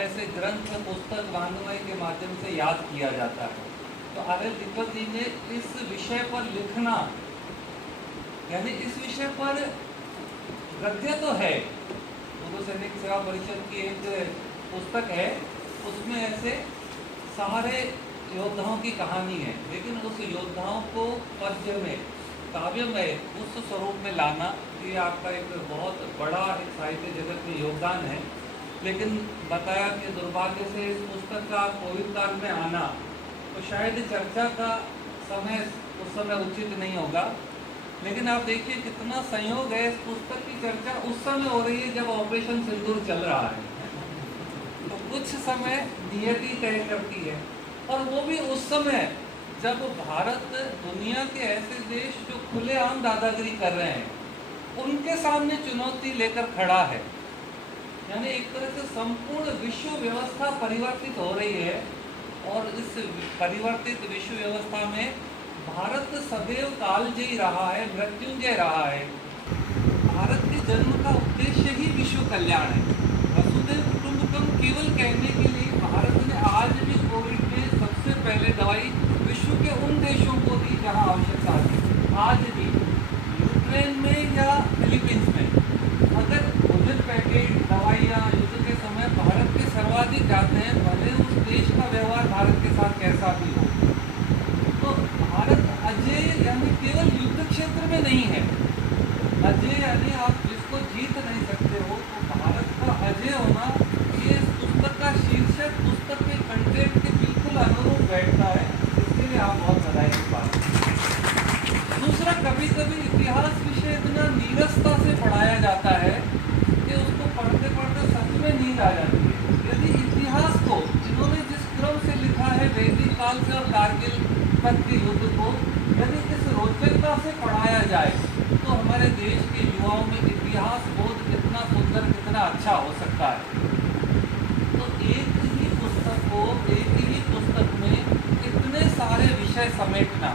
ऐसे ग्रंथ पुस्तक वाङ्मय के माध्यम से याद किया जाता है। तो आर्य दीपक जी ने इस विषय पर लिखना, यानी इस विषय पर गद्य तो है, उर्दू सैनिक सेवा परिषद की एक पुस्तक है, उसमें ऐसे सारे योद्धाओं की कहानी है, लेकिन उस योद्धाओं को पद्य में, काव्य में, उस स्वरूप में लाना, ये आपका एक बहुत बड़ा एक साहित्य जगत में योगदान है। लेकिन बताया कि दुर्भाग्य से इस पुस्तक का कोविड काल में आना, तो शायद चर्चा का समय उस समय उचित नहीं होगा। लेकिन आप देखिए कितना संयोग है, इस पुस्तक की चर्चा उस समय हो रही है जब ऑपरेशन सिंदूर चल रहा है। तो कुछ समय नियति तय करती है, और वो भी उस समय जब भारत दुनिया के ऐसे देश जो खुलेआम दादागिरी कर रहे हैं, उनके सामने चुनौती लेकर खड़ा है। यानी एक तरह से संपूर्ण विश्व व्यवस्था परिवर्तित हो रही है, और इस परिवर्तित विश्व व्यवस्था में भारत सदैव कालजयी रहा है, मृत्युंजय रहा है। भारत के जन्म का उद्देश्य ही विश्व कल्याण है। वसुधैव कुटुंबकम केवल कहने के लिए भारत ने आज भी कोविड में सबसे पहले दवाई विश्व के उन देशों को दी जहां आवश्यकता थी। आज भी यूक्रेन में या फिलीपींस में अगर भोजन पैकेट, दवाइयाँ युद्ध के समय भारत के सर्वाधिक जाते हैं, भले उस देश का व्यवहार भारत के साथ कैसा भी हो। तो भारत अजय यानी केवल युद्ध क्षेत्र में नहीं है। अजय यानी आप जिसको जीत नहीं सकते हो, तो भारत का अजय होना, ये इस पुस्तक का शीर्षक पुस्तक के कंटेंट के बिल्कुल अनुरूप बैठता है। इसके लिए आप बहुत बधाई की बात। दूसरा, कभी कभी इतिहास विषय इतना नीरसता से पढ़ाया जाता है कि उसको पढ़ते पढ़ते सच में नींद आ जाती है। यदि इतिहास को इन्होंने जिस क्रम से लिखा है, वैदिक काल से और कारगिल तक के युद्ध को यदि इस रोचकता से पढ़ाया जाए, तो हमारे देश के युवाओं में इतिहास बोध कितना सुंदर, कितना अच्छा हो सकता है। तो एक ही पुस्तक को, एक ही पुस्तक में इतने सारे विषय समेटना,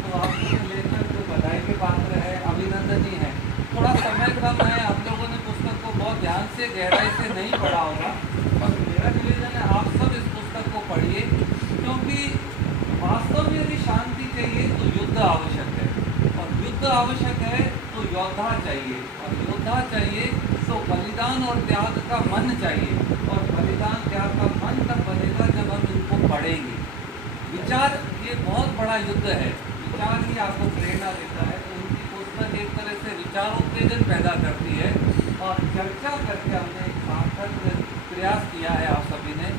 तो आप लोग लेकर तो बधाई के पात्र है, अभिनंदनीय है। थोड़ा समय कम है, आप लोगों ने पुस्तक को बहुत ध्यान से, गहराई से नहीं पढ़ा होगा, और मेरा निवेदन है आप सब इस पुस्तक को पढ़िए, क्योंकि वास्तव में यदि शांति चाहिए तो युद्ध आवश्यक है, और युद्ध आवश्यक है तो योद्धा चाहिए, और योद्धा चाहिए तो बलिदान और त्याग का मन चाहिए, और बलिदान त्याग का मन तब बनेगा जब हम इनको पढ़ेंगे। विचार, ये बहुत बड़ा युद्ध है, विचार ही आपको प्रेरणा देता है। तो उनकी पुस्तक एक तरह से विचारोत्तेजन पैदा करती है, और चर्चा करके हमने एक सार्थक प्रयास किया है आप सभी ने।